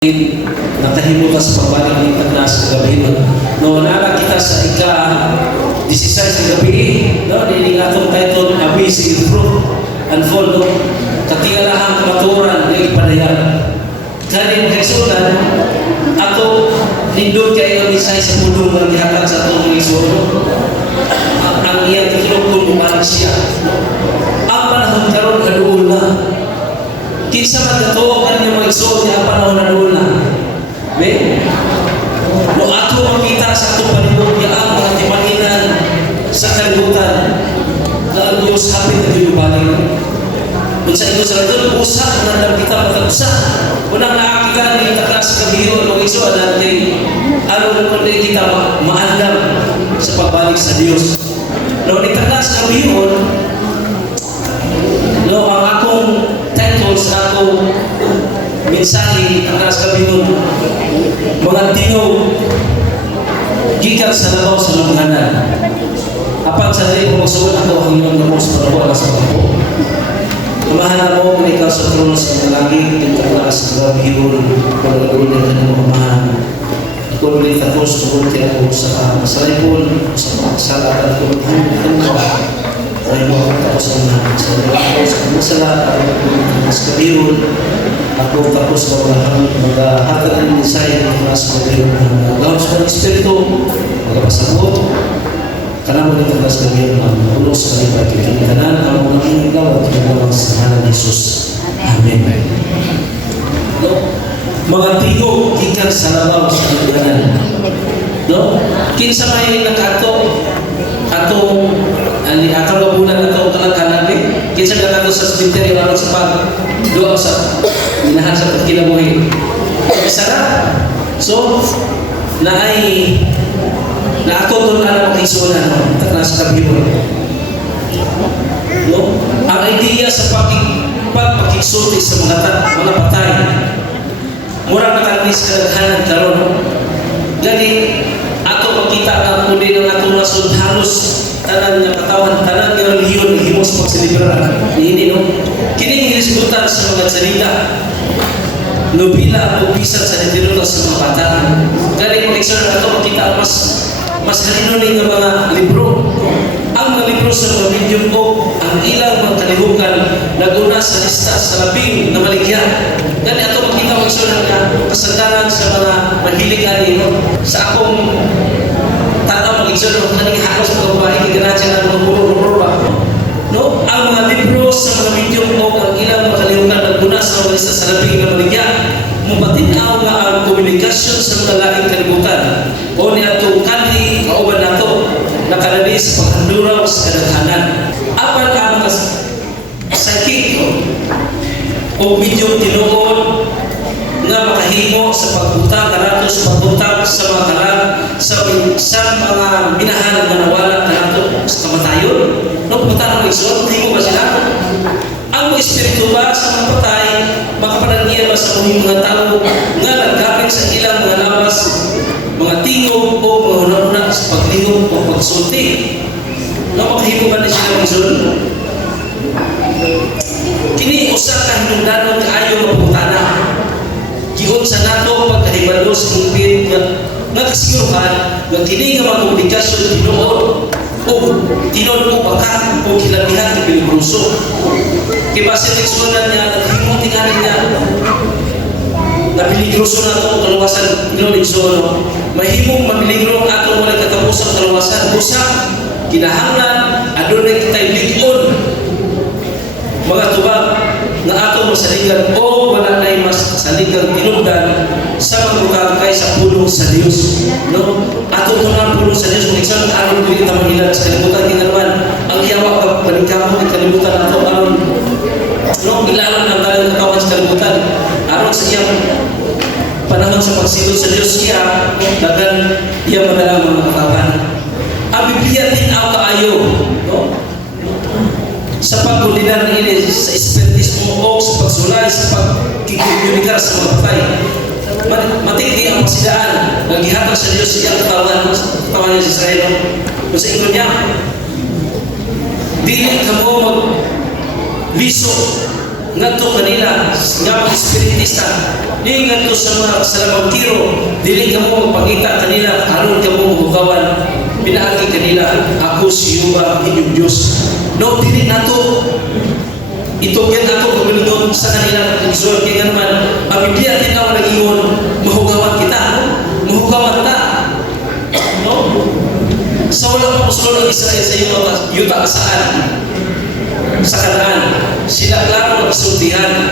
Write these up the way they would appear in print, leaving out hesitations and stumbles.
Natahimo ka sa pagbalik ng Ignacio kagabi. No, nara kita sa ika-16 sa gabi, no, dining atong title, Amazing Fruit and Fall, no, katigalahan kamaturan ng ipadayag. Kani magkasunan, ato nindot kayo misay sa pulong ng gihatag sa atong mga isuro. Ang iyang tinukul umalik siya. Ang panahon karon kaduol na. Kinsa man nato kanya mga isuro niya ang panahon na duol na. No, ato makita sa atong palibot niya ang mga timanginan sa kalibutan na ang Diyos hapit na dinubalik. Kung sa ito sa ito, usak na lang kita matag-usak. Unang nakakita ni Takas sa kabiyo, mga iso, natin, ano naman din kita maandam sa pagbalik sa Diyos. No, ni Takas sa kabiyo, no, ang akong title sa akong mensahe, Takas sa kabiyo, mga tingog, gikan sa labaw sa lunghanan. Apan sa rin kung magsuot ako ang ilang gabos para wala sa kampo. Kumahan mo kung ikaw sa trono sa malangit, yung takas sa kabihon, paglagoy ng kanyang kumahan. Kung ulit ako, sumunti ako sa masalipon, sa pagsalatan ko, ay mo ako tapos ang ako sa masalatan, sa kabihon, ako tapos maghahatag ng mensahe ng mga sa kabihon, magawin sa mga espiritu, magpasabot, karena mo dito sa gabi ang ulos sa kalipat kanan ang mga inigaw at ginagawa sa ngalan ni Jesus. Amen. No? Mga tingog gikan sa labaw sa kalibutan. No? Kinsa may nakato atong atong gabulan atong kanang-kanang kinsa nakato sa cemetery aron sa pag duwa sa minahan sa kinabuhi. Sarap. So naay na ato doon alam ang isunan na sa kabihon. No? Ang idea sa pagpagkisulti sa mga patay murang nakalis kadaghanan karon. Gani ato makita ang uli ng atong nasod halos tanan nga katawan, tanan nga reliyon himos pagselebrar. Ini no. Kini ginisgutan sa mga salita. Nobila o bisan sa nitinuto sa mga bata. Gani kung ikson ato makita mas halinunin ng mga libro. Ang mga libro sa mga medium o ang ilang mga kalihukan naguna sa lista sa labing na maligya. Gani ato makita mo iso na kasagaran sa mga mahilig ani sa akong tanaw mag-iso na kaning halos mga babae kaganansya ng mga puro-puro. No? Ang mga libro sa mga medium o ang ilang mga kalihukan naguna sa mga lista sa labing na maligya. Mubatinaw nga ang komunikasyon sa mga laking kalibutan o ni atong kali kauban nato nakalali sa paghanduraw sa kadaghanan. Apan ang sakit o medyo tinuod nga makahimo sa pagbutang kanato sa pagbutang sa mga kalag sa mga minahan na nawala kanato sa kamatayon. No, pumunta ng isod, hindi mo ba sila? Ang espiritu ba sa mga patay makapanagyan ba sa mga tao nga nagkapit sa ilang mga labas, mga tingog o mga hunahuna sa paglingog o pagsulti. No, makahimo ba na siya ng isod? Kini usa ka hinungdanon kaayo maputana. Giun sa nato pagkahibalo sa hingpit nga kasiguruhan nga kini nga mga komunikasyon tinuod o tinuod o baka o kilabihan ng Pilipruso. Kibasa tekstualan niya, naghimong tinganin niya na piligroso na itong kaluwasan pinulingso. Mahimong mamiligro ang atong walang katapos ang kaluwasan. Busa, kinahanglan, adunay kita'y ligon mga tubag na atong masaligan o wala na'y mas saligang tinugdan sa magkukang kay sa pulong sa Diyos. No? Atong tunang pulong sa Diyos, kung isang aron ko kita mahilan sa kalibutan, tingnan ang hiyawa ka paningkamot ng kalibutan nato aron no, ilalan ng tayo ng katawan sa kalibutan aron sa iyang panahon sa pagsilod sa Diyos siya dagan iya madalang mga katawan. Ang Biblia tinaw kaayo no? Sa pagkulinan ini sa espiritismo o sa pagsulay sa pagkikomunikar sa mga patay matindi ang magsidaan naghihatag sa Diyos sa iyang katawan niya sa Israel no? Sa ingon niya dili ka mo mag-liso ngadto kanila nga mga espiritista, di ngadto sa mga salamangkiro, dili ka mo magpakita kanila aron ka mo hugawan, pinaagi kanila ako si Yuba inyong Diyos. No, dili nato ito yan ako pagulunod sa kanila Israel. Kaya naman ang Biblia tinaw na iyon, mahugawan kita, mahugawan ta, no? Sa wala po sulod ng Israel sa yuta saan sa Kanaan, sila klaro nagsultihan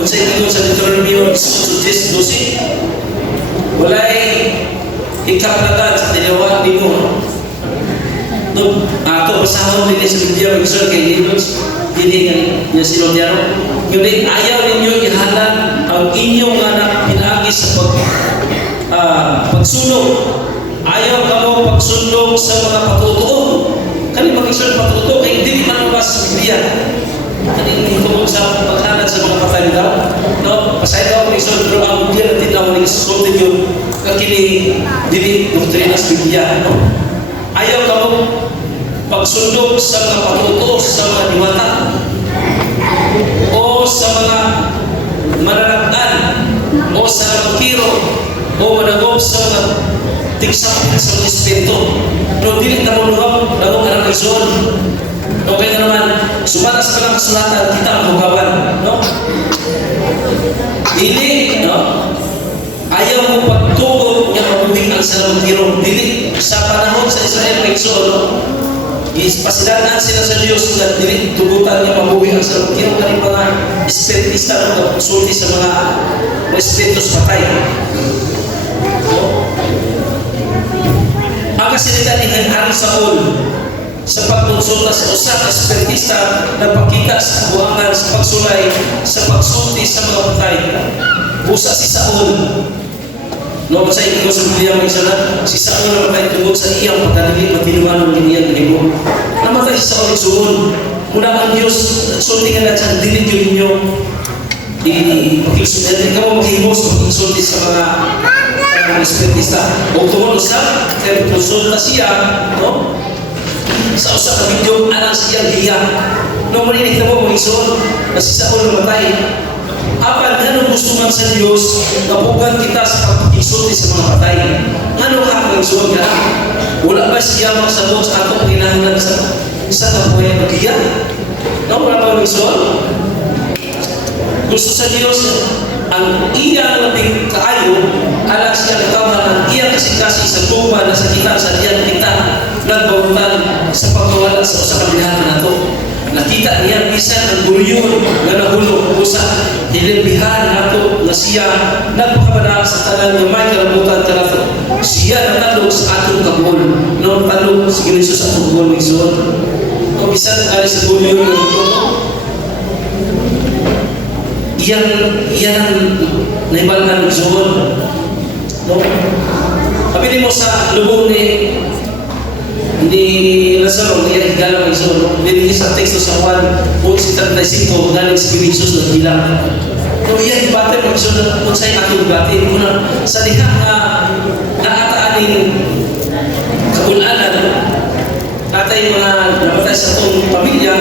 kung sa ikot sa Deuteronomy 10:12 walay ikaplagan sa tinawa ni mo. No, ato basahon din sa Biblia ng Israel kay Linus hindi niya sinodiyaro. Ngunit ayaw ninyo ihalan ang inyong anak pinaagi sa pagsunog. Ayaw ka mo pagsunog sa mga patutuon. Kani mag-isyon patutuon kay hindi man mabas sa Biblia. Kani tungkol sa paghanad sa mga patay daw. No, pasay daw mag-isyon pero ang Biblia natin na walang isusunod yun kakini dili doktrina sa Biblia. No? Ayaw ka mo pagsunog sa mga patutuo sa mga diwata o sa mga mananaktan o sa makiro o managop sa mga tigsapin sa mga espiritu. No, dili na mo nungam nagong anak ison. Okay na naman, sumala sa mga kasulatan, kita ang hugawan. No? Dili, no? Ayaw mo pagtugon nga mabuhin ang salamangkiro. Dili, sa panahon sa Israel may ison, no? Pasilanan sila sa Diyos na dili tugutan niya mabuhi ang salamangkiro kaning mga espiritista na sulti sa mga espiritus patay. Ang kasilita ni Hari Saul sa pagkonsulta sa usa ka espiritista nagpakita sa buwangan sa pagsulay sa pagsulti sa mga patay. Busa si Saul. No, sa inyo sa Biblia may salat, si Saul namatay tungkol sa iyang pagkadili matinuan ng iyang libo. Namatay si Saul igsuon. Muna ang Diyos, sulti ka na dyan, dilid yun ninyo. Hindi ka mo maghimos, mag-insulti sa mga espiritista. O tungkol sa, kaya konsulta siya, no? Sa usa ka video, alang sa iyang hiya. No, marinig na mo, mag-insulti, na si Saul namatay. Apan, anong gusto man sa Diyos, napugan kita sa pagkisulti sa mga patay. Ano ka mag-insulti ka? Wala ba siya magsabot sa atong kinahanglan sa kabuhayan mag-iya? No, wala ba mag-insulti? Gusto sa Diyos, ang iyang labing kaayo, alam siya natawahan ang iyang kasing-kasi sa tuba na sa kita, sa diyan kita, nagbawutan sa pagkawala sa usa ka binahan na ito. Nakita niya bisan ang gulyon na nahulog usa hilimbihan nato na siya nagpakabanal sa tanan nga may kalabutan kanato. Siya natalog sa atong kabul. No, natalog si Jesus sa atong kabul igsoon. O bisan ali sa gulyon na Iyan naibalan igsoon. No? Sabi mo sa lubong ni Lazaro, niya higalang igsoon. Hindi sa teksto sa Juan 11:35 galing si Jesus na hilang. No, iyan ibate mo igsoon kung sa'yo atong ibate. Muna sa diha na naataaning kabulanan natay mga namatay sa itong pamilya,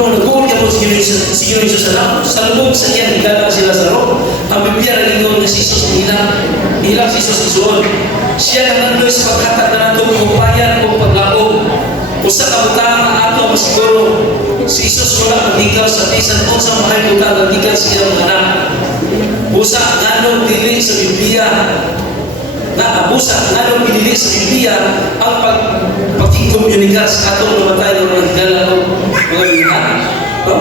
no, nag-uul ka mo si Jesus sa lubog sa iyan, higalang si Lazaro. Ang Biblia na gingaw na si Jesus hilang si Jesus isuon. Siya na nandoy sa paghatag na natong hupayan o paglaog. Usa ka butang na ato masiguro, si Jesus wala maghigaw sa tisan o sa mga butang maghigaw sa iyang anak. Usa nanong dili sa Biblia na abusa nanong pinili sa Biblia ang pagkikomunikar sa atong namatay ng mga higala o mga bihan. No?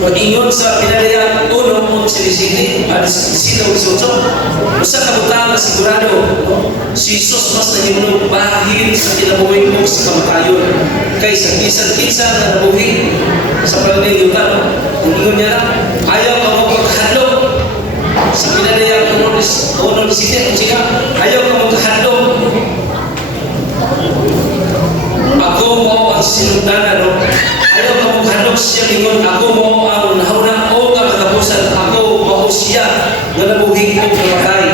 Mag-ingon sa pinalihan uno mong sinisiti at sinisitaw isoso. Usa ka butang na sigurado, no? Si Jesus mas naging bahil sa kinabuhi mo sa kamatayon kaysa bisan-bisan na nabuhi sa palalayutan. Ang ingon niya na, ayaw ka mo pagkahadlok sa pinalihan uno sinisiti. Ayaw ka mo pagkahadlok. Ako mo ang sinundanan, no? Ayaw ka mong hanok siya lingon, ako mo ang nauna o katapusan, ako mo siya na nabuhing o namatay.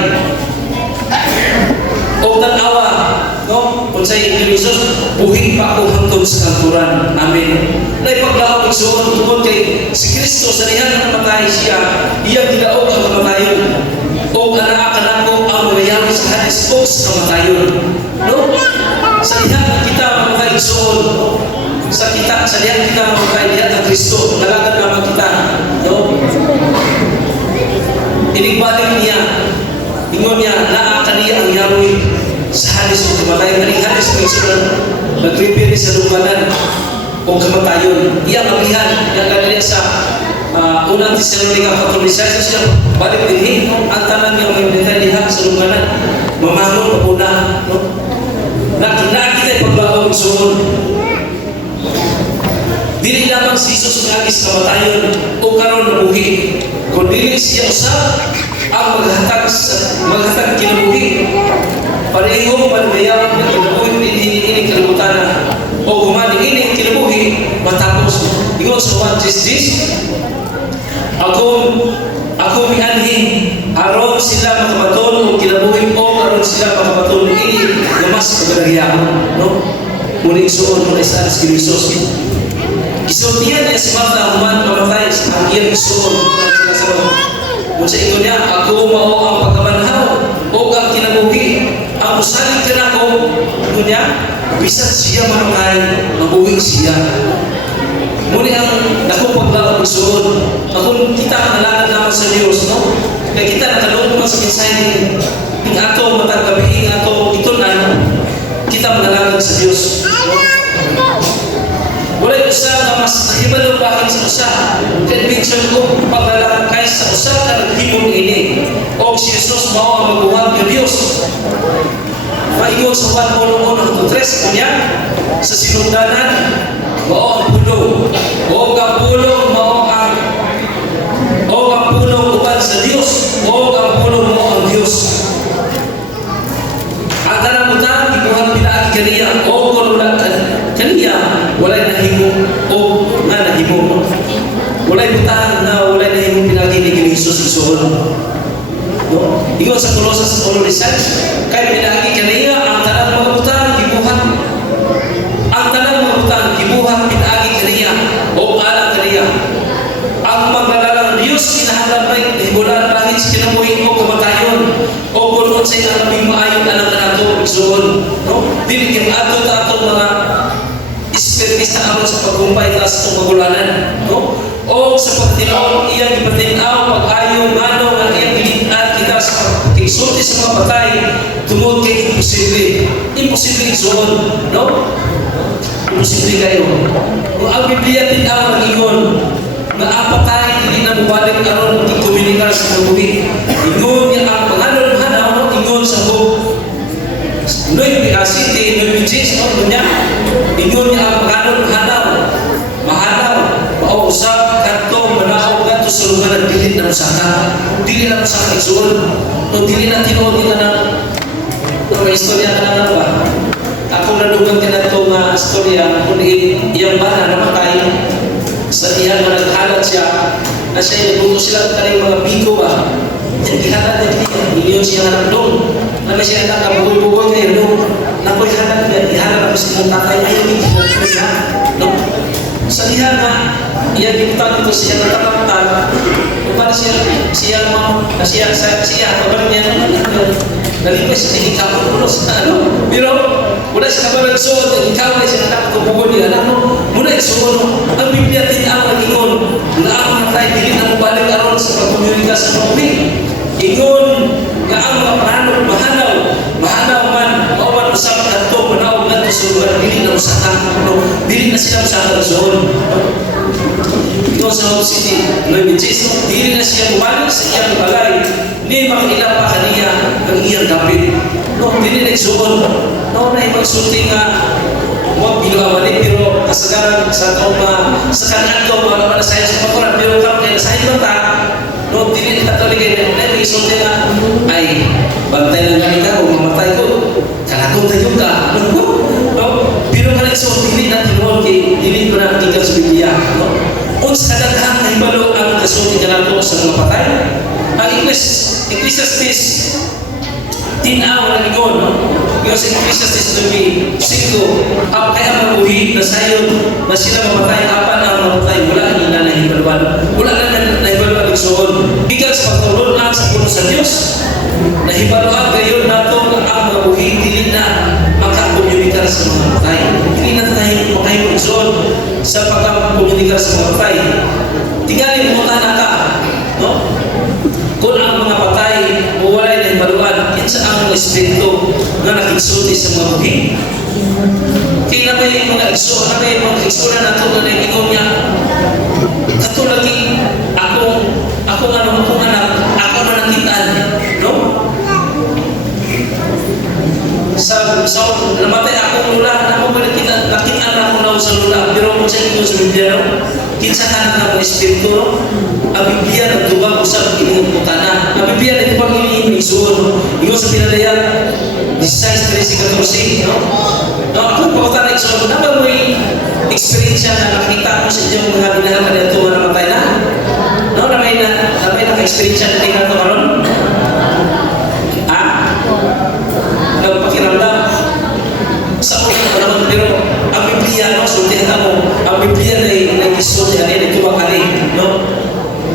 O tanawa, no? Kung sa'yo ni Jesus, buhing pa ako hangtod sa kanturan. Amen. Na ipaglaog igsuon tungkol kay si Kristo sa diha nga namatay siya, iyang tidaog ang kamatayon. O anaakan ako ang mayayawi sa hadis o sa kamatayon. No? Sa diha kita mamatay igsuon. Sa diha kita mamatay diha ng Kristo. Nalagad naman kita. No? Inigbalik niya. Ingon niya, naakan niya ang yawi sa hadis o kamatayon. Kaning hadis ng isunan, nag-repair sa lumanan o kamatayon. Iyang abihan, yang kanila sa unang Tesalonika 4:16 siya, balik din ang tanan niya may detalye diha sa lumanan. Mamangon pa po na. No? Nakita kita ipaglaog suon. Dili lamang si Jesus ng agis kamatayon o karon na buhi. Kung dili siya usab ang maghatag kinabuhi. Pareho panbayawag na kinabuhi ini kalibutan o gumaling ini kinabuhi matapos. Ingon sa 1:10, Ako mianhi aron sila makabaton o kinabuhi o aron sila makabaton ini gamas kagalagyan. No? Muling suon muna isa sa Kristo. Gisultihan niya si Martha human mamatay ang iyang suon muna sila sa mga. Kung sa ito niya, ako mao ang pagkamanhaw o ang kinabuhi. Ang usalig ka na ko, niya, bisan siya mamatay, mabuhing siya. Muli ang nakong paglalang suon. Kung kita nalaman naman sa Diyos, no? Kaya kita nakalong naman sa mensahe ng ato, matagabihin ato, ito na, kita manalagan sa Diyos. Walay usa na mas nahibalo bahin sa usa. Conviction ko paglalakad kay sa usa na naghimong ini. O si Jesus mao ang magbuhat ng Diyos. Maingon sa 1:1-3 kunya sa sinundanan mao ang pulo. O ang pulo mao ang pulo uban sa Diyos. O ang pulo mao ang Diyos. Ang tanamutan gibuhat pinaagi kaniya o kung wala kaniya walay nahimo o nga nahimo. Walay butahan na walay nahimo pinagi ni Jesus isuon. No? Ingon sa Colossus 1:6, kay pinagi kaniya ang tanan mga butahan gibuhat. Ang tanan mga butahan gibuhat pinagi kaniya o alang kaniya. Ang pagdalalang Diyos kinahanglan may hibulan langit sa kinabuhi o kamatayon o kung unsay labing maayon alang kanato isuon. No? Dili kay ato mga espiritis na aron sa pagkumpay taas itong magulanan. No? O sa pagtinaw, iyang ipatinaaw, pag-ayaw, ngano, nga iyang gilitan kita sa pagkisulti sa mga patay, tungod kay imposible. Imposible isuon. No? Imposible kayo. Kung ang Biblia tinaw nag-ingon, na ang patay, hindi na mubalik aron magkikomunikar sa kabuhi. Ingon niya ang pangalan hanaw, ingon sa hope. Noy City, Noy Jis, no niya. Ingon niya ang pangalan hanaw, mahanaw, mausap kanto, manaw kanto sa lugar ng dili na musaka. Dili na musaka isuon. No dili na tinuod kita na may istorya na ba? Ako nadugang ka na ito nga istorya kung iyang bana namatay sa iyang naghalat siya na siya inubuto sila kaling mga biko ba? Yan gihalat niya milyon siya harap doon. Na may siya nakabugoy-bugoy kayo doon. Nakoy halat niya, iharap ako sa mong tatay, ayaw niya niya. No? Sa liha nga, iyan gibutan ito siya natakamtan. Kung paano siya pabalik niya, nalipas siya, ikaw mo sa ano. Pero, mula sa kabalag suod, ikaw na siya nakakabugoy niya. Mula isuod, ang Biblia tinaw ang ingon, mula ang mga tayo, hindi na mabalik aron sa pagkomunika sa mga ingon, nga ang mga pahanong mahanaw man, mauman usap at ito, manawag na ito sa lugar, dili na usahan, dili na sila usahan suod. Ito sa Hope City, Nueva Ecija, dili na siya bumalik sa iyang balay, hindi makilang pa kaniya ang iyang dapit. No, dili na suod. No, na ibang sulting huwag binawalik, pero kasagaran sa taong sa kanan ko, mga naman na sayo sa pakuran, pero kami kayo sa iyong mata, no, dili na taligay na may sulting ay, bantay lang kami ka, o mamatay ko, kanatong tayo ka, no, pero kaling so, dili na tinuod, dili ko na tinggal sa Biblia, no, kung sa kadaghan na ibalo ang kasulting kanato sa mga patay, ang Ecclesiastes tinaw na ligon, no? Yung sa Ecclesiastes 5, kaya mabuhi na sayon na sila mamatay, apan ang mamatay, wala nila nahibalwan. Wala na nahibalwan ang suon. Bigat sa pagtulon lang sa puno sa Diyos, nahibalwan gayon nato ang mabuhi, dili na makakomunikar sa mga matay. Hindi na tayo makahimugsoon sa pagkakomunikar sa mga matay. Tingali mo na ka, no? Kung ang mga patay o walay na ibaluan, kinsa ang mga espiritu na nakiksulti sa mga buhi. Kaya na may mga ikso, na may mga ikso na nato na naikinom niya. Katulagi, ako na nakitaan, no? Sa namatay akong lula, nakitaan ako na sa lula, pero kung sa inyo sa Biblia, no? Kinsa ka na ng espiritu, no? Ang Biblia nagtubag usap inuutan na. Ang Biblia nagtubag inuutan. Ingon sa pinadayan, 16:13-14, no? No, ako pautan na iso, na ba may experience na nakita mo sa inyong mga binahal na ito na namatay na? No, na may naka-experience na tingnan ito karon? Ha? Nagpakiramdam? Sa una ko naman, pero ang Biblia, no, sultihan mo, ang Biblia na isulti na nagtubag ka no?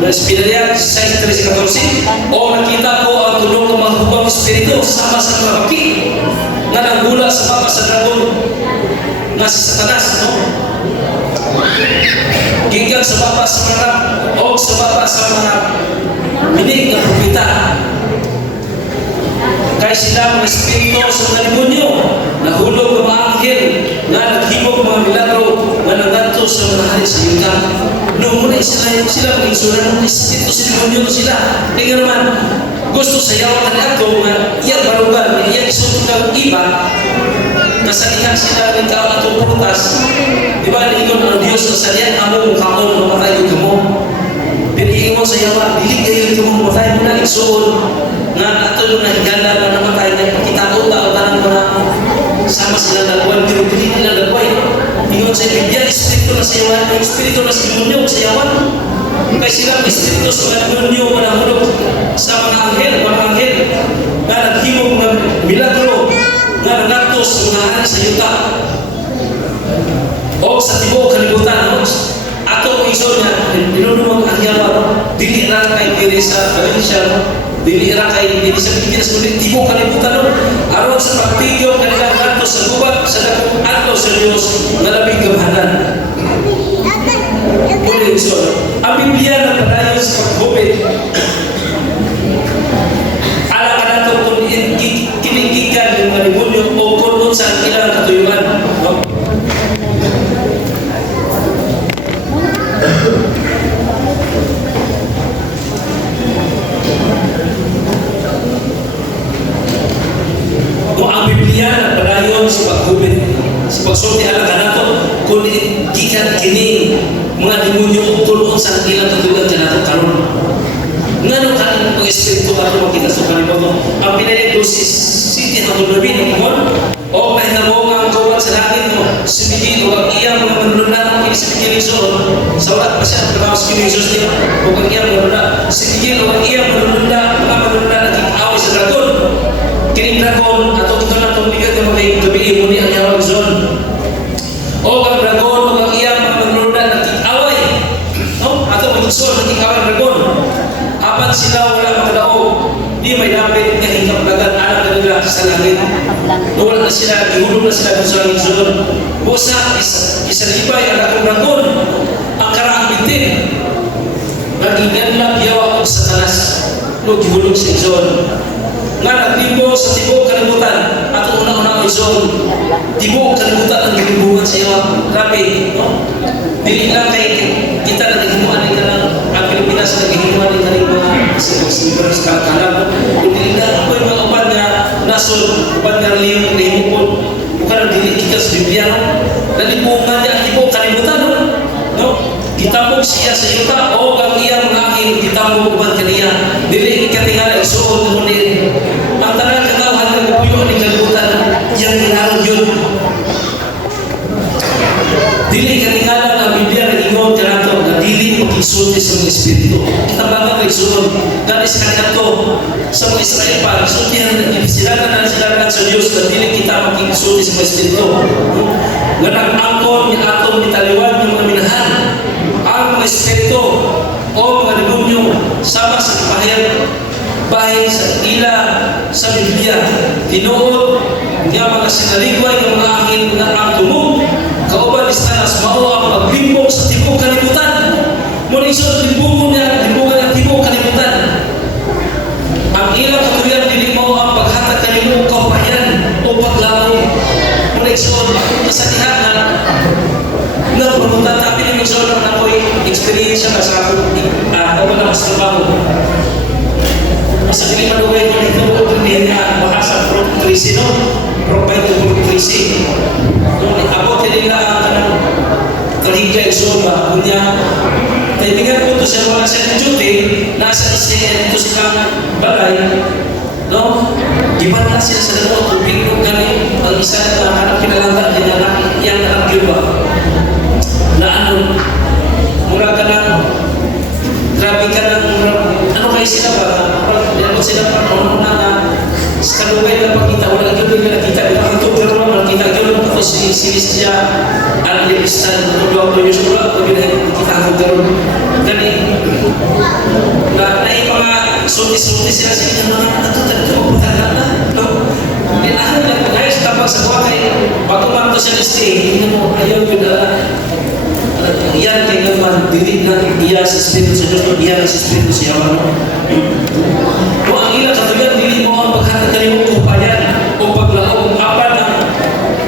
Pinadayan, 16:13-14, o nakita ko ang tulong ng mga hubang espiritu sama sa mga baki na nanggula sa baba sa dragon nga si Satanas, no? Gikan sa baba sa mga o sa baba sa mga binig na propeta. Kaya sila mga espiritu sa mga demonyo, nahulog ng mga anghel na naghimog mga milagro na nanganto sa mga hari sa yuta. Noong muna sila mag-insuran ng espiritu sa demonyo sila. Kaya naman, gusto sayawan na ito nga iyang barugan, na iyang isuot ng iba, nasalihan sila ng tao at prutas. Di ba, ikon ang Diyos na salihan, amo mong kaon, mamatay ko mo. Pinihin mo sayawan, bilig kayo ito mo, mamatay mo na isuot. Nga ato na higala na namatay na ipakita o tanang mga sama sila nagawal, pero pili nila nagawal. Ingon sa Biblia, espiritu na sayawan, espiritu na sa demonyo sayawan. Kaya sila ang espiritu sa mga demonyo manahulog sa mga anghel na naghimog ng milagro na nangatos sa mga hari sa yuta o sa tibuok kalibutan. Ato ang iso niya, dinunumang ang yawa, dili na kay Teresa Valencia, dili na kay Teresa Pilipinas, kundi tibuok kalibutan. Aron sa pagtigyo kanilang kanto sa gubat sa dakong ato sa Diyos na labing gamhanan. Muli iso, ang Biblia na padayon sa paghubit. Alam ka nato kung kinikikan ng mga demonyo o kung saan ilang katuyuan. No? Kung ang Biblia na padayon sa paghubit, sa pagsulti alam ka nato kung gikan kining mga demonyo o kung saan ilang katuyuan ka nato karon. Nga nung kanang mga espiritu ato makita sa kalibutan, ang pinag-dosis city hatong labi ng kumon, o mahitabo nga ang kawat sa langit mo, sumigil o ang iyang mga manunod ng isipigil iso, sa wala pa siya, trabaho sa Pilipinas niya, o ang iyang manunod, sumigil o ang iyang manunod, mga manunod na nagkikaway sa dragon. Kining dragon, atong ito na itong ligat ng mga gabi mo ni ang yawag zon. O ang dragon, o ang iyang mga manunod na nagkikaway, no? Atong mag-isol, nagkikaway ang dragon. Apan sila wala makadaog, di may dapat na hingkaplagan alam na nila sa langit. Wala na sila, ihulog na sila sa langit sunod. Busa, isalibay ang akong dragon, ang karaang bitin. Nagingan lang yawa ang Satanas, no, ihulog sa izon. Nga nagtibo sa tibo kalibutan, at una-una ang izon, tibo kalibutan ang gilibuhan sa yawa. Grabe, no? Dili lang kay kita na naghimuan ka lang, ang Pilipinas na naghimuan ka rin mga siguro sa kakalam. Dili lang ako yung mga upan nga nasod, upan nga lihimupon, bukan ang dili kita sa Biblia, no? Nalipungan niya ang tibo kalibutan, no? Kitambog siya sa yuta, o ang iyang mga aking kitambog upan kaniya. Dili ikatingala isuod mo din. Ang tanang katawahan ng puyo ng kalibutan, yang inarong yun. Dili katingala ang Biblia na ingon ka nato, na dili dili makisulti sa mga espiritu. Kita baga kay sunod kani sa kanto sa mga Israel pa sultihan sila sa Dios na dili kita makisulti sa mga espiritu. Ganang angkon ni aton ni taliwan ng mga minahan ang mga espiritu o mga demonyo sama sa bahay sa ila sa Biblia tinuod nga mga sinaligway ng mga angin nga ang tumog kauban istanas mao ang maglimbong sa tibok kalibutan muna isod limbungon ang tibok kalibutan ang ilang katuyan dili mao ang paghatag kanimo kaupayan o paglaom muna isod kasalihan na pumunta tapi ni isod na ako'y experience na sa ako kauban na mas trabaho sa dili manuway ko nito o niya bahasa pro-trisi no? Pro-pito pro-trisi abot nila ang kaligay soba kunya kaibigan ko to sa wala sa duty nasa ito silang balay no? Gimana sila sa dalawa tubig kung gani ang isa na anak pinalangga din yang anak Cuba na ano mura ka ng grabe ka ng ano kayo sila ba dapat sila pa noon na sa kalugay na pagkita wala gyud na nakita ito ang tutor mo nakita gyud ako si siya ang lipistan tuwa ko yung sura ko kita ko karon kani na ay mga sulti sila mga ato na no dinahan lang guys tapos sa kuway bago man to siya stay mo ayaw yun iyan kay naman dili na iya sa Espiritu sa Diyos iya sa Espiritu sa Yaman o ang ilang katuyan dili mo ang paghatag kanimo upayan o paglaom apan ang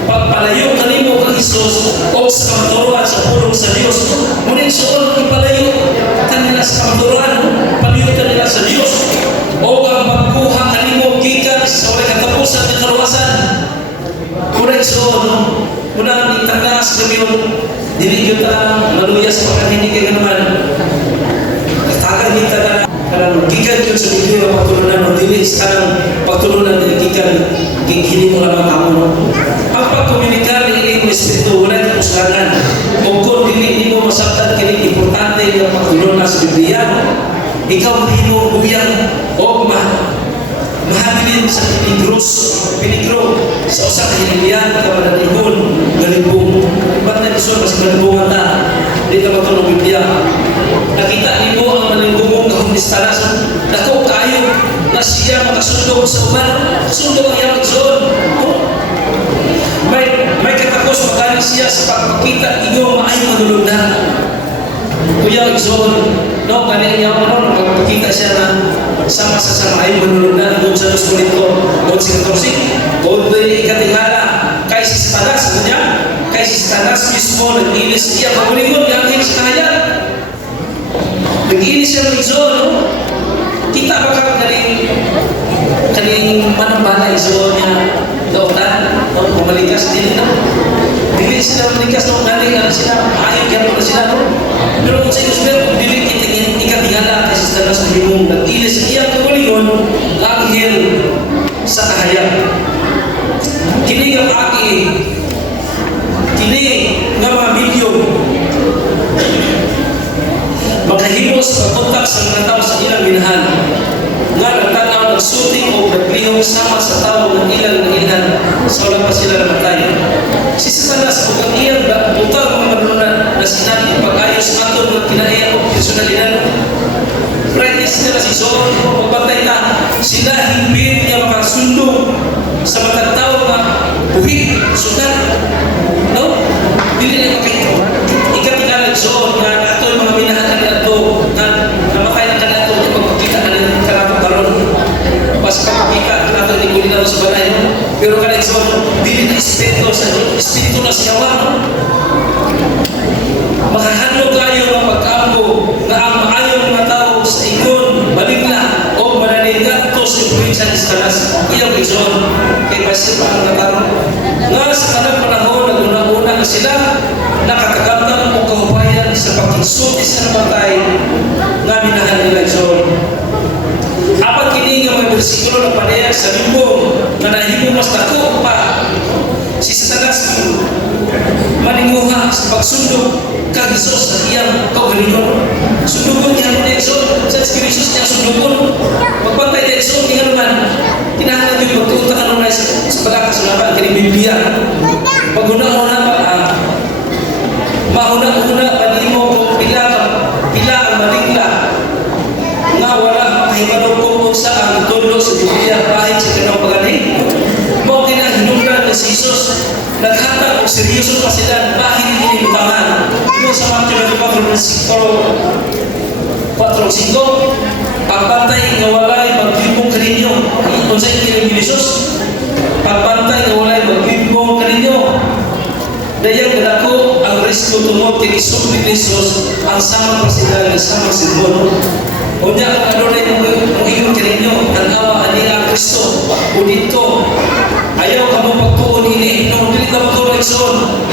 pagpalayo kanimo kang Isus o sa kamaturuan sa pulong sa Diyos ngunit suon ipalayo kanila sa kamaturuan palayo kanila sa Diyos o ang pagkuha kanimo gikan sa walay katapusan ng kaluwasan ngunit suon muna ang itanggas kami dili kita maluya sa pagkahinig kay naman tagal kita na karang gikan yun sa Biblia ang pagtulunan mo dili sa pagtulunan ng gikan gigili mo lang ang ang pagkomunikar ng ilang espiritu wala ng usaran o kung dili mo masabtan kini importante ng pagtulunan sa Biblia ikaw mahimo buyang o mahabilin sa pinigro sa usa ka hiliyan ka manalihon galibong ba't na iso mas galibungan ta di ka matulong Biblia nakita nimo ang manalihong kahumnistalas dako kayo na siya makasundog sa uman sundog ang iyang igsoon may katapos magaling siya sa pagpakita inyong maayong manulundan kuya igsoon no kanya niya ano pagpakita siya na sama sa samahin manulungan doon sa Diyos Korinto doon si 14 doon ikatingala kay si Satanas kay si Satanas mismo nag-inis siya pagulingon gagawin sa kanya nag-inis siya ng iso no? Kita ba ka kaning manambala iso niya doon na pumalikas din no? Dili sila malikas no? Dali sila ayaw kaya na sila no? Pero kung sa iyo sila dili ikatingala kay si Satanas mahimong nag-inis siya pagulingon anghel sa kahayag kini ang aki kini nga mga medium makahimos pagkontak sa mga tao sa ilang minahan nga nagtanaw nagsuting o naglihong sama sa tao ng ilang minahan sa wala pa sila namatay si Satanas kung ang iyang utang mga manunan na sinabi pag-ayos ato ng kinaiyan o personalidad practice nila si Sol magbantay na sila himbit niya makasundong sa matang tao na buhig, sugat no? Dili na ikatingala Sol na ito yung mga minahan na ito na namatay na ka ito yung magpakita na rin ka natin karon pas kapakita na ito yung gulinaw sa balay no? Pero ka rin Sol dili na espiritu na siya no? Makahandog kayo ng pagkambo na ang maayong mga tao sa ikon, maligna o mananigat to sa probinsya ni Satanas kuyang Luzon kay Pastor pa ang natarong nga sa kanang panahon naguna-una na sila nakatagamtan o kahubayan sa pagkinsulti sa namatay nga minahan ni Luzon apat kini nga may bersikulo na panayag sa limbong na nahimo mas dako pa si Satanas maninguha sa pagsundog kag Jesus sa iyang kaugalingon. Sundukon niya mo na Exxon, sa Jesus niya sundukon. Magpantay na Exxon, hindi naman, kinahanglan yung magtuunta ka naman sa pagkakasulapan, kini Biblia. Pag-una-una pa, mahuna-una pa di mo kung pila ang maligla. Nga wala mahimanong kung saan tulo sa Biblia, kahit sa kanang pagaling. Mo kinahinungdan na si Jesus, naghatag o seryoso pa sila, bakit hindi lutangan? Ito sa Matthew 4:5, pagbantay nga walay magbibong kaninyo. Kung sa inyo ng Jesus, pagbantay nga walay magbibong kaninyo. Dayang gadako ang risko tungod kay Isus ni Jesus ang sama pasidal ng sama simbolo. Unya ang adunay mong ingon kaninyo, tanawa ani ang Kristo. O dito, ayaw ka mo pagtuon ini, no dili ka mo Exxon.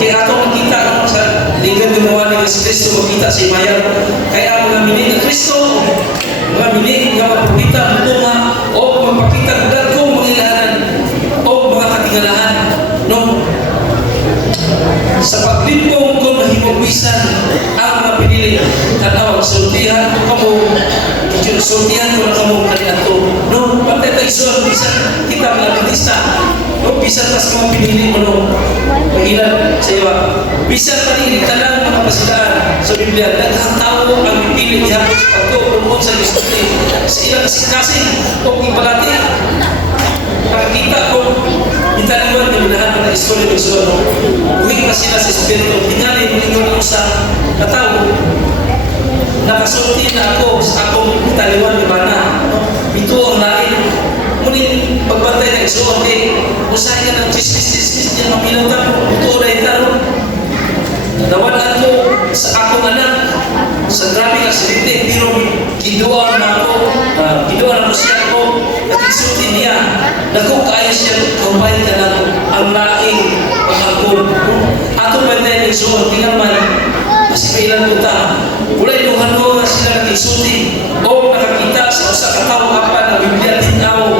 Kaya ato makita sa lingkod gumawa ni Kristo, makita sa imayan. Kaya mga mini ng Kristo, mga mini nga magpapita mga o magpapita ng kong mga ilahan o mga katingalahan. No? Sa paglimpong kung mahimagwisan ang mga pinili, tanaw, sultihan ko kamo, sultihan ko na kamo kaniato. No? Pantay tayo Exxon, bisan kita mga artista. No, bisan pas mga pinili mo no, mahilan sa iba. Bisan pa rin talang mga pasidaan sa Biblia, nagkatawo ang pipili ihapon sa pagtuulungon sa Diyos sa ilang kasing-kasing o ipalati. Pakikita ko, italiwan yung lahat ng istorya ng Sono. Uwing pa sila sa Espiritu, tingali mo ingon sa katao. Nakasulti na ako sa akong italiwan ni Bana. Ito ang lain. Ngunit pagbantay na Exxon, usahin ka ng chismis niya, mapilaw mo, ito na itaro. Nawalan mo sa akong anak, sa grabing aksidente, pero giduan na ako siya ako, at insultin niya, naku kaya siya, kawain ka na ako, ang laing pag-akon. Ato bantay na Exxon, tingnan man, masipilan ko ta, wala inuhan mo na sila nag-insulti, o nakakita sa usa katao apa na Biblia tinaw,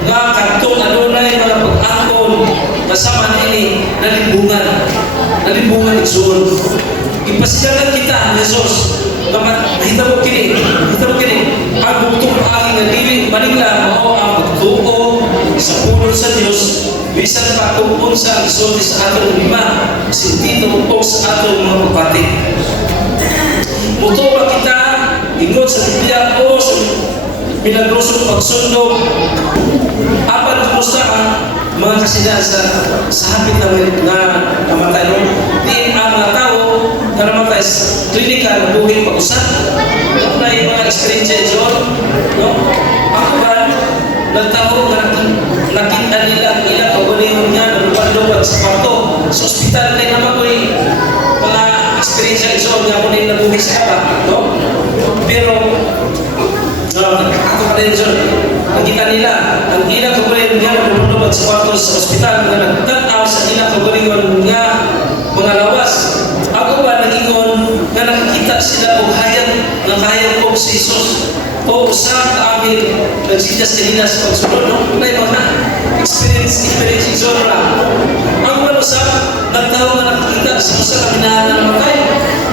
nga kantong adunay mga pag-akon kasama nini nalimbungan Exxon. Ipasilagan kita ang Jesus mahita mo kini ang bugtong paagi nga dili maningla mao ang pagtuo sa pulong sa Dios bisan pa kung sa isulti sa atong lima sentido o sa atong mga pagpati. Muto ba kita ingon sa Biblia o sa pinagrosong pagsundog apan kumusta ang mga kasidaan sa hapit na namatay mo di ang mga tao na namatay sa klinika na buhay pag-usap na yung mga experience yun no? Ako ba nagtao na nakita nila ang ilang kagulingon nga na lupad-lupad sa kwarto sa ospital na naman ko mga experience yun nga muna yung nabuhay sa kapa no? Pero ako pa rin dyan, nakita nila ang ilang kagulingon nga na lupad sa kwarto sa ospital na nagtanaw sa ilang kagulingon nga mga lawas. Ako ba nag-ingon na nakikita sila o hayag na kaya ko si Jesus o sa kaamin nagsitas kanina sa pagsunod no? May mga experience Exxon lang. Ang malusap, nagtawag na nakikita sa usa kaminahan na namatay.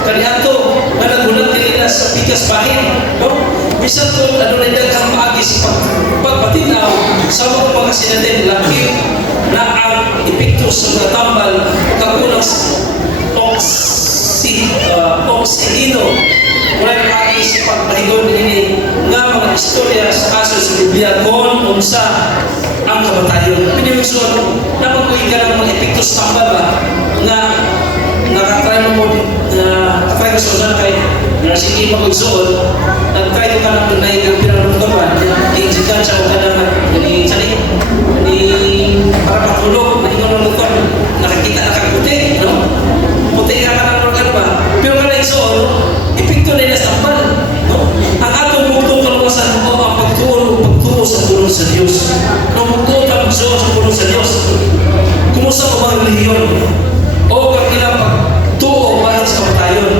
Kaniato, na nagulat kanina sa pikas bahin. No? Bisan ko, ano na daghang paagi sa pagpatinaw sa mga sinatin laki na ang epekto sa mga tambal kakulang sa oxidino. Mula paagi sa pagpahigon ini nga mga istorya sa kaso sa Biblia kung unsa ang kamatayon. Pinimigsuan, dapat ko ka ng mga epekto sa tambal ba na nakatry mo nakatry ko sa kay sige mag-igsuon nag-try ko ka ng naigang pinanungkapan i-injikan siya ko ka ng para patulog na ingon ng doktor nakakita na kang puti no? Puti ka ng organ ba pero ka na-igsuon epekto na sa tambal no? Ang atong bugtong kaluwasan mo ang pagtuo sa pulong sa Diyos no? Pagtuo ka sa pulong sa Diyos kumusta ko bang reliyon o kang ilang pagtuo bahit sa kamatayon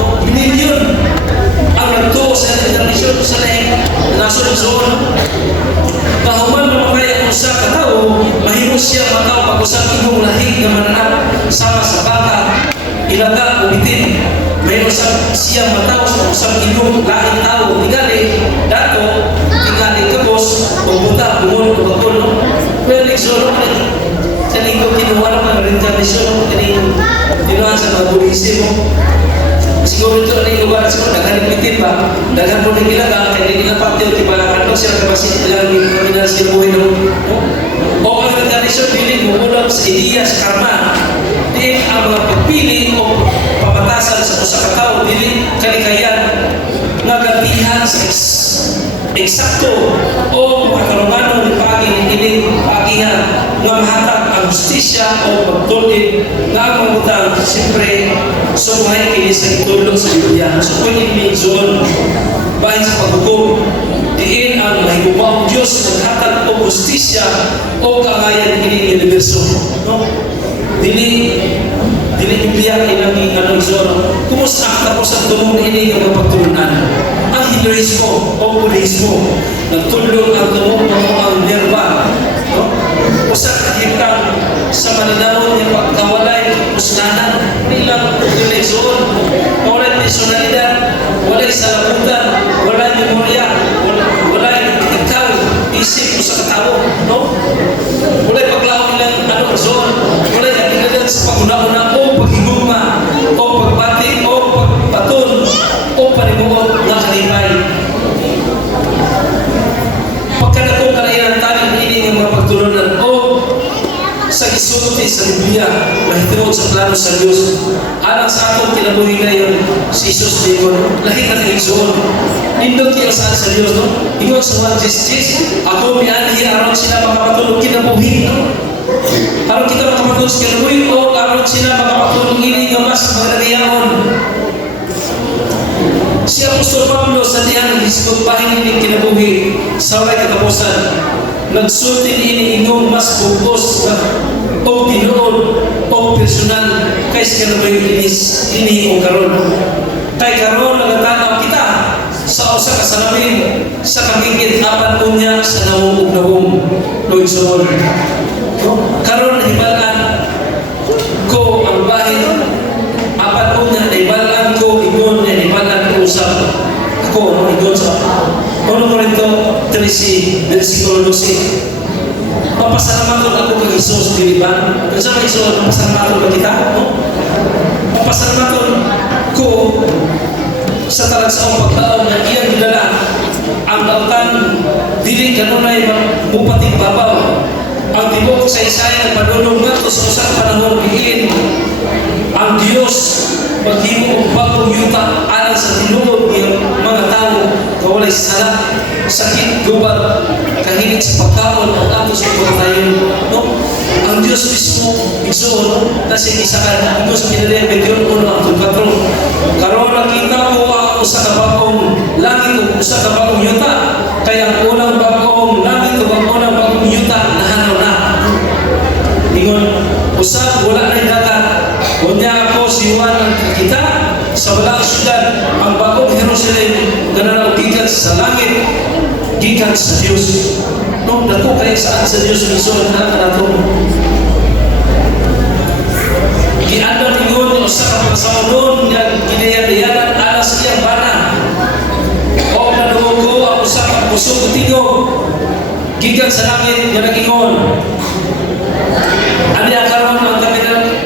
no? Binilyon ang nagtuo sa internasyon sa laing nasunod-sunod kahuman na makaya kung sa katao mahimos siya makaw pag-usap ibong lahig na mananap sama sa baka ilaga o siya mataos o usang inyong laing tao tigali dato tigali kapos o buta bumulong o bakul no pero nagsulo kanino kinuha ng reincarnation kanino kinuha sa mga buddhism siguro ito na yung lugar siguro naghanip ba daghan po rin ilaga kaya hindi nila pati o tiba sila kapasi ilang kriminal sila buhay no o ang reincarnation piling mumulang sa ideya sa karma di ang mga pagpili o pamatasan sa usa ka tawo dili kalikayan nga gantihan sa eksakto o makarunganon ni pagi pagihan nga mahatag ang justisya o pagtulid nga ang mangutang siyempre sumuhay kini sa itulong sa Biblia so pwede minzon bahin sa paghukom diin ang mahigumang Diyos naghatag o justisya o kagayan kini universo no? Dili Biblia ilang anong zoro kumusta ang tapos ang tumong ini ng pagtulunan ang Hinduismo o Buddhismo nagtulong ang tumong ang nirvana no? Usa kahitang sa malinawon yung pagkawalay musnanan nilang religion walay personalidad walay salamutan walay memorya walay ikaw isip mo sa katao no? Walay paglaon nilang anong zon walay aginagan sa pag-una-una o paghigugma o pagbati o pagpaton o panimuot na kalipay pagkanakong kalayan tanin ini ng mga pagtulunan o sa gisulti sa Biblia mahitungod sa plano sa Diyos alang sa atong kinabuhi ngayon si Jesus Digon lahit na kaigsoon nindot kayo saan sa Diyos no? Ingon sa 1:6 ako mianhi aron sila makapatulog kinabuhi no? Aron kita makapatulog sa kinabuhi o aron sila makapatulog ini nga mas magdagayaon si Apostol Pablo sa diyan naghisgot pahin ini kinabuhi sa walay katapusan nagsulti ini inyong mas bugos o tinuod o personal kaysa kanabuhi ini o karon kay karon nagatanaw kita sa usa ka salamin sa kamigit apat unya sa nawong Lord Sol karon nahibalan ko ang bahin apat unya nahibalan ko ingon nahibalan ko usab ako ingon sa 1 Corinto 13 versikulo 12 papasalamaton ako kay Jesus dili ba kasi may Isus papasalamaton ba kita no papasalamaton ko sa talagsaong pagtaon na iyang gidala ang dautan dili kanunay mupating babaw ang tibok sa Isaya padulong ngadto sa usa ka panahon diin ang Dios maghimo og bagong yuta alang sa tinuod ng mga tawo kawalay sala sakit gubat kahilig sa pagkaon at ato sa pagkatayon no ang Dios mismo igsoon no kasi isa ka Dios kinalaya 21 ang tugkatro karon nakita ko ang usa ka bagong langit ug usa ka bagong yuta kaya ang unang bagong langit ug ang unang bagong yuta nahanaw na ingon usab wala na dagat unya ako si Juan ang kita sa walang syudad ang bagong Jerusalem ganang gikan sa langit gikan sa Dios no dako kay saan sa Dios mismo na nato giandam ingon usa ka pagsaulon nga ginayadayanan ala sa iyang bana o nadugo ang usa ka puso tigo gikan sa langit nga nagingon ani karon ang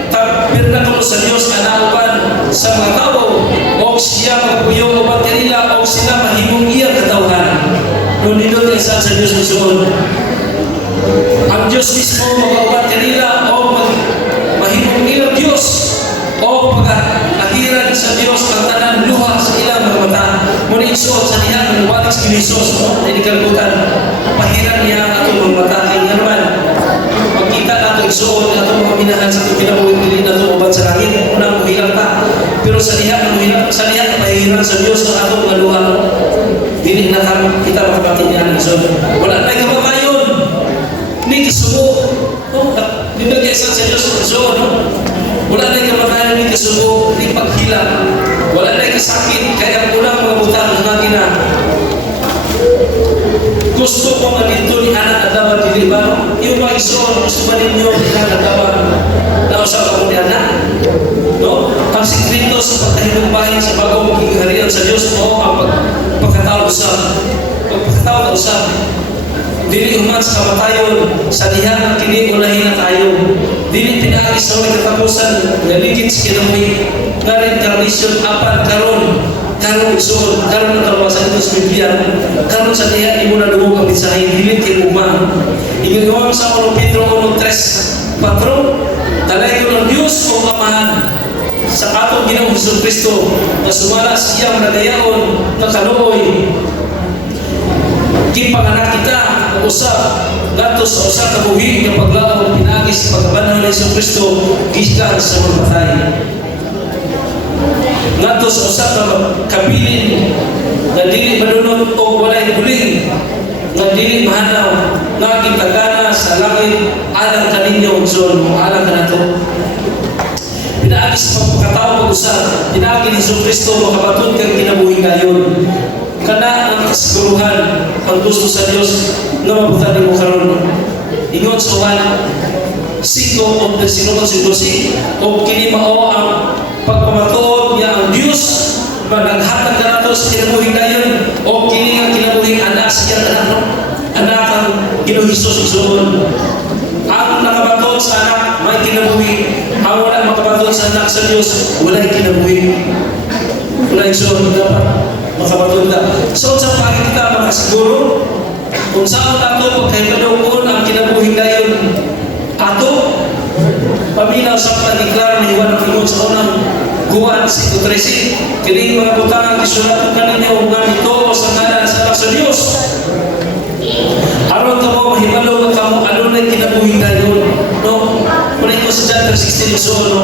tabernakulo sa Dios nga nauban sa mga tao o siya magpuyo uban kanila o sila mahimong iyang katawhan no nindot sa Dios mismo ang Dios mismo magauban kanila o mahimong ilang Dios o pag-ahiran sa Dios ang tanan luha sa ilang mga mata muna isuot sa niya ng walik sa Kinisos no hindi kalbutan pahiran niya ang atong mga mata kay naman pagkita nato isuot atong mga minahan sa itong kinabuhin dili nato uban sa langit unang muhilang ta pero sa niya pahiran sa Dios ang atong mga luha dili na kita makapatinyan so wala na kamatayon ni kisubo no dinagay sa Dios so no wala na kamatayon ni kisubo ni paghila wala na kasakit kaya ang unang mga butang na gina gusto kong alito ni anak adawan dili ba yung mga ison gusto ba ninyo anak adawan na usap ako ni anak no ang sikreto sa pagkahinong bahay sa bagong harian sa Diyos o ang pagkatawad usab. Pagkatawad usab. Dili human sa kamatayon, sa diha ng kini ulahin na tayo. Dili pinaagi sa mga katapusan, naligid sa kinabuhi, nga reincarnation, apan karon isun, karon ang kawasan ito sa Biblia, karon sa diha, imo na lumog ang mensahe, dili kinuma. Ingat sa 1 Pedro 1:3, Patron, talayo ng Diyos o Amahan, sa atong Ginoong Jesucristo, na sumala siya managayaon, na kaluoy, kipanganak kita, usap, gato sa usap na buhi ng paglaong pinagis pagkabanang ng Jesucristo, gikan sa mga patay. Gato sa usap na kabilin, na dili manunod o walay buling, na dili mahanaw, na kitagana sa langit, alang kaninyo, John, alang ka na to. Pinaagis pagkatao pag-usap, pinaagin Jesucristo, makabatod kang kinabuhi ngayon. Kana ang kasiguruhan ang gusto sa Diyos na mabutan mo karon. Ingon sa Juan 5 o versikulo 12, o kini mao ang pagpamatuod niya ang Diyos managhatag ka nato sa kinabuhi ngayon, o kini ang kinabuhi anak siya anak ang Ginoong Hesus igsoon. Ang nakabatod sa anak may kinabuhi, ang wala makabatod sa anak sa Diyos wala kinabuhi. Wala igsoon dapat makabatod na. So sa pagkita makasiguro kung saan ato pagkaipadungkon ang kinabuhi ngayon ato paminaw sa pagdeklara ni Juan ang sa unang Juan 5:13, kini mga butang ang isulat kaninyo nga ito sa ngalan sa Diyos aron kamo mahibalo nga kamo ano na kinabuhi ngayon, no? Kung ito sa John 3:16 so no,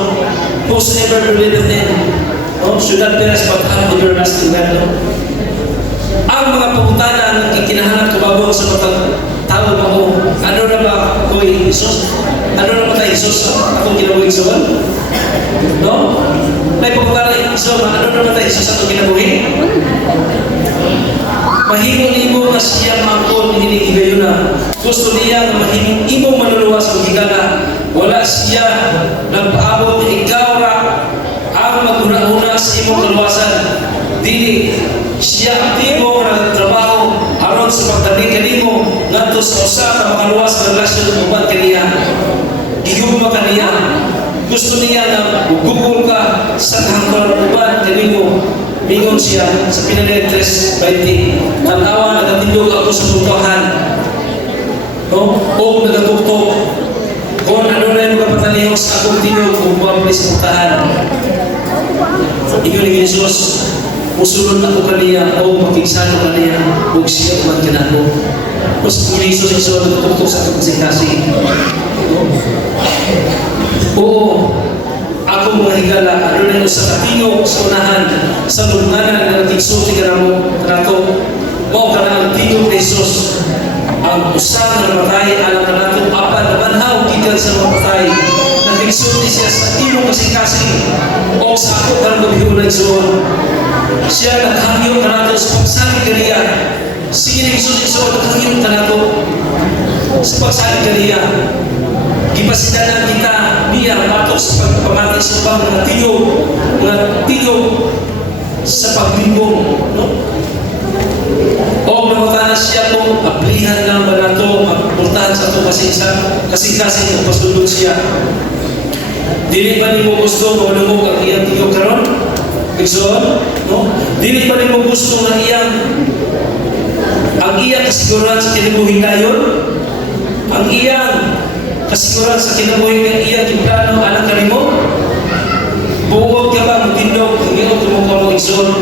whosoever believeth in should not perish but have everlasting life. Ang mga pangutanan ng kikinahanap kababong sa tao mo, ano na ba ko'y Isus? Ano na ba tayo Isus? Akong kinabuhi Isus? No? May pangutanan ng Isus, ano na ba tayo Isus akong kinabuhi? Mahimong-imong na siya mangkon hinihigayon na. Gusto niya na mahimong-imong manuluwas ang higala. Wala siya nagpaabot na ikaw ra ang maguna-una sa imong kaluwasan. Dili siya aktibo na trabaho aron sa pagdali kanimo ngadto sa usa ka makaluwas nga relasyon uban kaniya. Gihugma kaniya. Gusto niya na gugol ka sa kahangpan uban kanimo. Mingon siya sa Pinalaya 3:20. Tanawa nagatindog ako sa butuhan. No? O nagatuktok. Kung ano na yung kapatalihos akong tinog kung buwabli sa butahan. Ikaw ni Jesus, musulod ako kaniya o makigsano kaniya o siya kuman kanako. Tapos ni Jesus ang sulat nagtutok sa kapasingkasi. Oo, ako mga higala, ano na yung sa katino, sa unahan, sa lugnanan na natigsulti ka na mo, kanato, o ka na ang tinog ni Jesus, ang usang na namatay, alam ka nato, apan namanhaw, gikan sa namatay, natigsulti siya sa ilong kasing-kasing, o sa ako ka na gabihunan siya. Siya naghangyo ka nato sa pagsali kaniya. Sige ni Jesus, naghangyo ka nato sa pagsali kaniya. Gipasidanan kita niya batok sa pagpamati sa pang mga tiyog sa paglimbong, no? O namutana siya kung aplihan lang ba na ito, magpuntahan sa ito kasing-kasing kung pasulog siya. Dili ba ni mo gusto kung lumog ang iyang tiyog karon? Igsoon, no? Dili ba ni mo gusto ang iyang kasiguran sa kinabuhi ngayon? Ang iyang kasiguran sa kinabuhi ng iyang timplano, alam ka rin mo? Bukod ka ba magtindog, ngayon tumukha mo igsoon,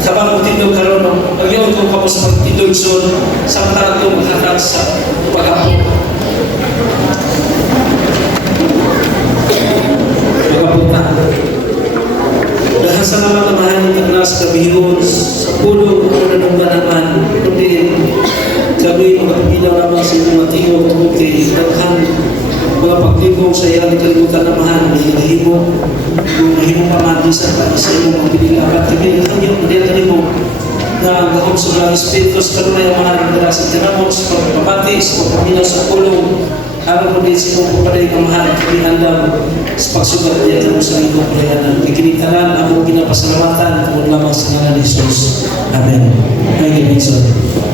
ka ba magtindog ka rin, ngayon tumukha mo sa magtindog igsoon, samtang ito maghatag sa pag-apo. Pag-apunta. Dahil sa mga kamahan ng Agnas Kabihon, sa pulo, ano na naman, kundi kami magpilaw naman sa mga tingog kundi daghan mga pagtigong sa iyang kalimutan na mahal mahimo kung mahimo pamati sa imong pagpililabat kami hanggang hindi kanimo na ang gahom sa mga espiritus kanunay ang mahal ng dala sa tinamot sa pagpamati sa pagpamilaw sa pulong Aron mo din sa kong papaday ng mahal, kinandam sa pagsugat niya ito sa lingkong palayanan. Ikinitanan ako ginapasalamatan kung lamang sa ngalan ni Jesus. Amen. Thank you, Benson.